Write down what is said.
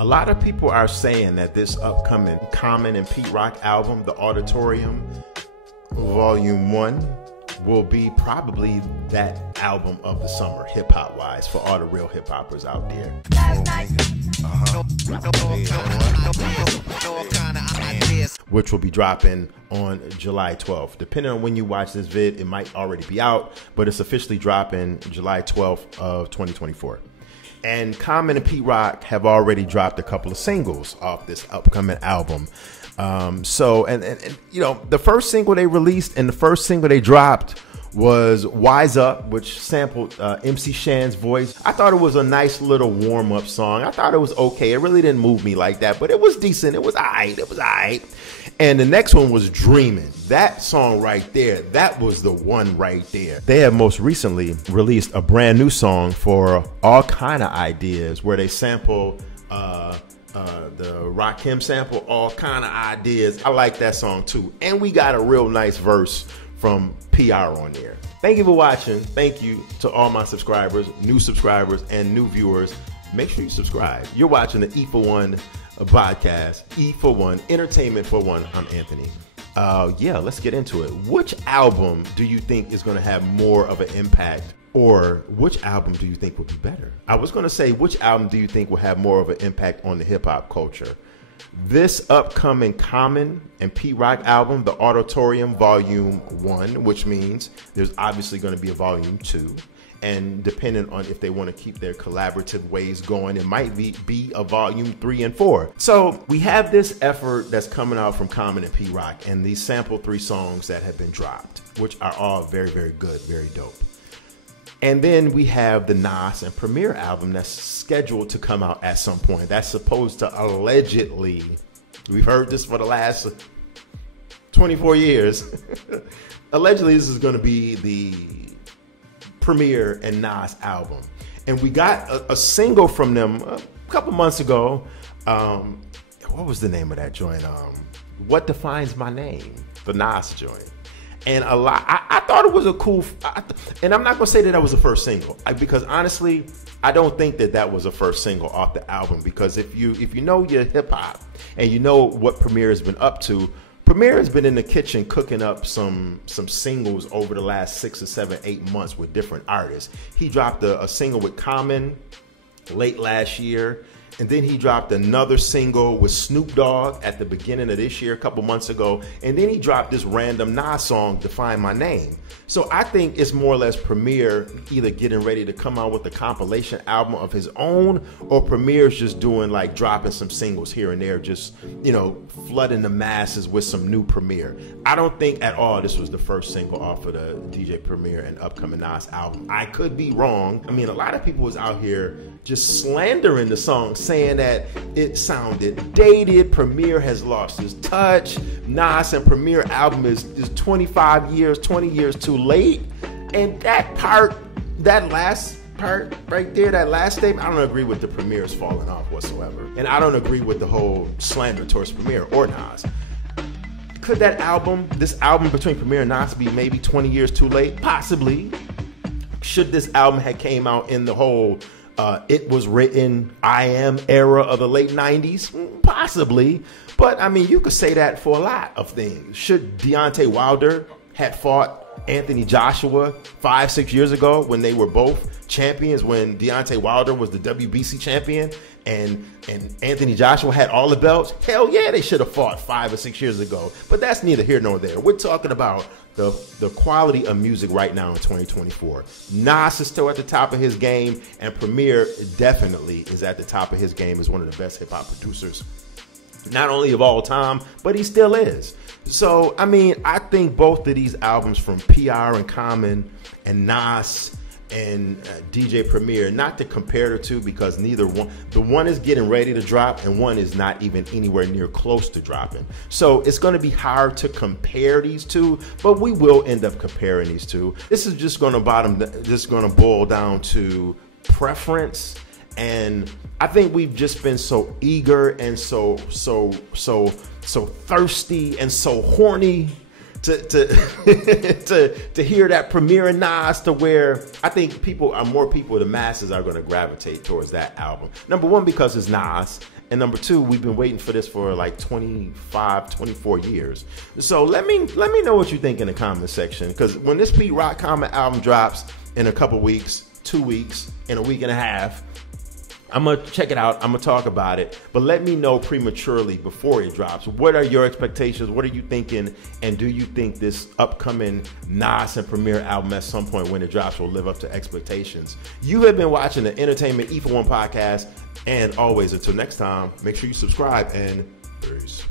A lot of people are saying that this upcoming Common and Pete Rock album, The Auditorium Volume 1, will be probably that album of the summer, hip-hop wise, for all the real hip-hoppers out there. Which will be dropping on July 12th. Depending on when you watch this vid, it might already be out, but it's officially dropping July 12th of 2024. And Common and Pete Rock have already dropped a couple of singles off this upcoming album. And you know, the first single they released and the first single they dropped was Wise Up, which sampled MC Shan's voice. I thought it was a nice little warm-up song. I thought it was okay. It really didn't move me like that, but it was decent. It was all right. It was all right. And the next one was Dreamin'. That song right there, that was the one right there. They have most recently released a brand new song for All Kind of Ideas, where they sample the Rakim sample, All Kind of Ideas. I like that song too. And we got a real nice verse from PR on there. Thank you for watching. Thank you to all my subscribers, and new viewers. Make sure you subscribe. You're watching the E for One podcast, E for One, Entertainment for One. I'm Anthony. Yeah, let's get into it. Which album do you think is going to have more of an impact, or which album do you think will be better? I was going to say, which album do you think will have more of an impact on the hip hop culture? This upcoming Common and Pete Rock album, The Auditorium Volume 1, which means there's obviously going to be a Volume 2. And depending on if they want to keep their collaborative ways going, it might be a Volume 3 and 4. So we have this effort that's coming out from Common and Pete Rock, and these sample 3 songs that have been dropped, which are all very, very good, very dope. And then we have the Nas and Premier album that's scheduled to come out at some point. That's supposed to allegedly, we've heard this for the last 24 years. Allegedly, this is going to be the Premier and Nas album. And we got a single from them a couple months ago. What was the name of that joint? What Defines My Name? The Nas joint. And I thought it was a cool, and I'm not going to say that that was the first single, because honestly, I don't think that that was the first single off the album, because if you know your hip hop and you know what Premier has been up to, Premier has been in the kitchen cooking up some singles over the last 6 or 7, 8 months with different artists. He dropped a single with Common late last year. And then he dropped another single with Snoop Dogg at the beginning of this year, a couple months ago. And then he dropped this random Nas song, Define My Name. So I think it's more or less Premier either getting ready to come out with a compilation album of his own, or Premier's just doing like dropping some singles here and there, just, you know, flooding the masses with some new Premier. I don't think at all this was the first single off of the DJ Premier and upcoming Nas album. I could be wrong. I mean, a lot of people was out here just slandering the song, saying that it sounded dated. Premier has lost his touch. Nas and Premier album is 25 years, 20 years too late. And that last part right there, that last statement, I don't agree with the Premier's falling off whatsoever. And I don't agree with the whole slander towards Premier or Nas. Could that album, this album between Premier and Nas, be maybe 20 years too late? Possibly. Should this album have came out in the whole It Was Written, I Am era of the late 90s? Possibly. But, I mean, you could say that for a lot of things. Should Deontay Wilder had fought Anthony Joshua 5-6 years ago when they were both champions, when Deontay Wilder was the WBC champion and Anthony Joshua had all the belts? Hell yeah, they should have fought 5 or 6 years ago. But that's neither here nor there. We're talking about the quality of music right now in 2024. Nas is still at the top of his game, and Premier definitely is at the top of his game as one of the best hip hop producers, not only of all time, but he still is. So, I mean, I think both of these albums from PR and Common and Nas and DJ Premier, not to compare the two, because neither one, the one is getting ready to drop and one is not even anywhere near close to dropping. So it's going to be hard to compare these two, but we will end up comparing these two. This is just going to boil down to preference. And I think we've just been so eager and so thirsty and so horny to hear that Premier and Nas, to where I think the masses are going to gravitate towards that album. Number one, because it's Nas, And number two, we've been waiting for this for like 25, 24 years. So let me know what you think in the comment section. Because when this Pete Rock Common album drops in a couple weeks, 2 weeks, in a week and a half, I'm going to check it out. I'm going to talk about it. But let me know prematurely before it drops. What are your expectations? What are you thinking? And do you think this upcoming Nas and Premier album at some point when it drops will live up to expectations? You have been watching the Entertainment E for One podcast. And always, until next time, make sure you subscribe and peace.